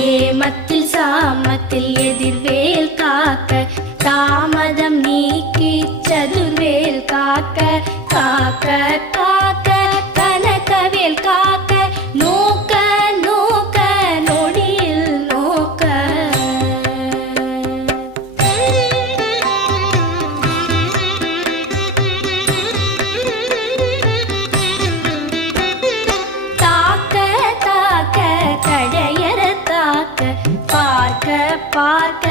ஏமத்தில் சாமத்தில் எதிர்வேல் காக்க தாமதம் நீக்கி சதுர்வேல் காக்க காக்க காக்க கனகவேல் காக்க நோக்க நோக்க நொடியில் நோக்க. தாக்க தாக்க கடையற தாக்க பார்க்க பார்க்க